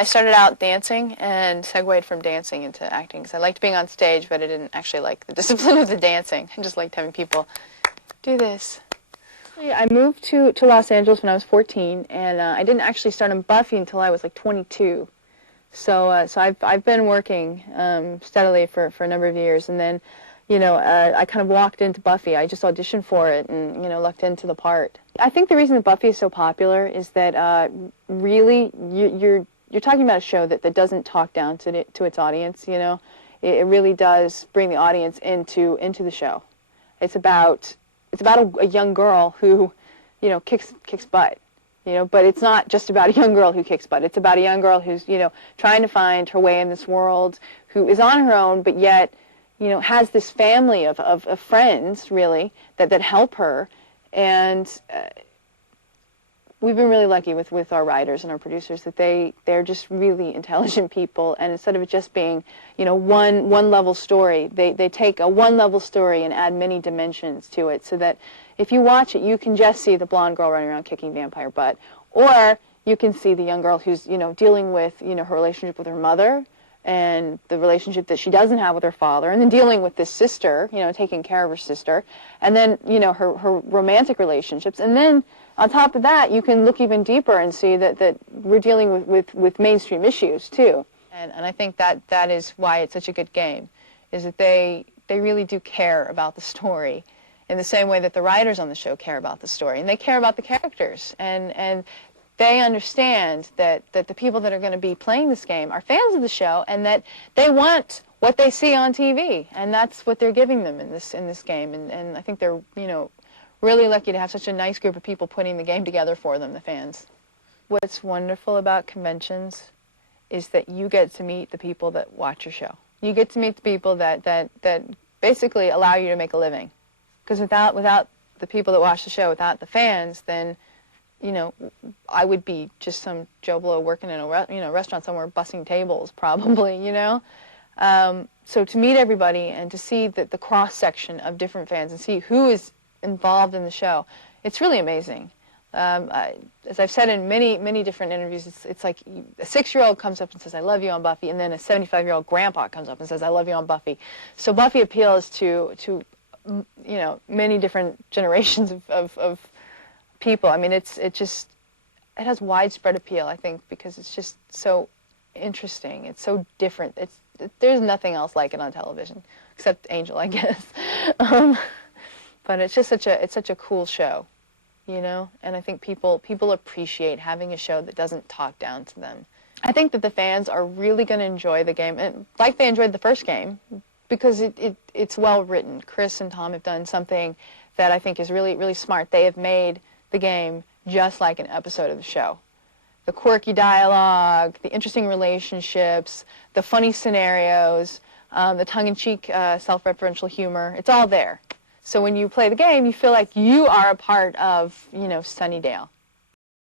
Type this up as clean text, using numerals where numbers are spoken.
I started out dancing and segued from dancing into acting because I liked being on stage, but I didn't actually like the discipline of the dancing. I just liked having people do this. I moved to Los Angeles when I was 14, and I didn't actually start on Buffy until I was like 22. So I've been working steadily for a number of years, and then, I kind of walked into Buffy. I just auditioned for it and, lucked into the part. I think the reason that Buffy is so popular is that really you're talking about a show that doesn't talk down to its audience. It really does bring the audience into the show. It's about a young girl who, kicks butt. But it's not just about a young girl who kicks butt. It's about a young girl who's, trying to find her way in this world, who is on her own, but yet, has this family of friends, really, that help her. And we've been really lucky with our writers and our producers that they're just really intelligent people. And instead of it just being, one level story, they take a one level story and add many dimensions to it, so that if you watch it, you can just see the blonde girl running around kicking vampire butt, or you can see the young girl who's, dealing with, her relationship with her mother and the relationship that she doesn't have with her father, and then dealing with this sister, taking care of her sister, and then, her romantic relationships. And then on top of that, you can look even deeper and see that we're dealing with mainstream issues, too. And I think that is why it's such a good game, is that they really do care about the story in the same way that the writers on the show care about the story, and they care about the characters, and they understand that the people that are going to be playing this game are fans of the show, and that they want what they see on TV, and that's what they're giving them in this game. And I think they're really lucky to have such a nice group of people putting the game together for them, the fans. What's wonderful about conventions is that you get to meet the people that watch your show. You get to meet the people that basically allow you to make a living. Because without the people that watch the show, without the fans, then, I would be just some Joe Blow working in a restaurant somewhere, bussing tables, probably, So to meet everybody and to see the cross-section of different fans and see who is involved in the show, it's really amazing. As I've said in many different interviews, it's like a 6-year-old comes up and says, "I love you" on Buffy, and then a 75-year-old grandpa comes up and says, "I love you" on Buffy. So Buffy appeals to many different generations of people. I mean, it has widespread appeal, I think, because it's just so interesting. It's so different. There's nothing else like it on television, except Angel, I guess. But it's just such a cool show, And I think people appreciate having a show that doesn't talk down to them. I think that the fans are really going to enjoy the game, and like they enjoyed the first game, because it's well written. Chris and Tom have done something that I think is really, really smart. They have made the game just like an episode of the show. The quirky dialogue, the interesting relationships, the funny scenarios, the tongue-in-cheek self-referential humor, it's all there. So when you play the game, you feel like you are a part of, Sunnydale.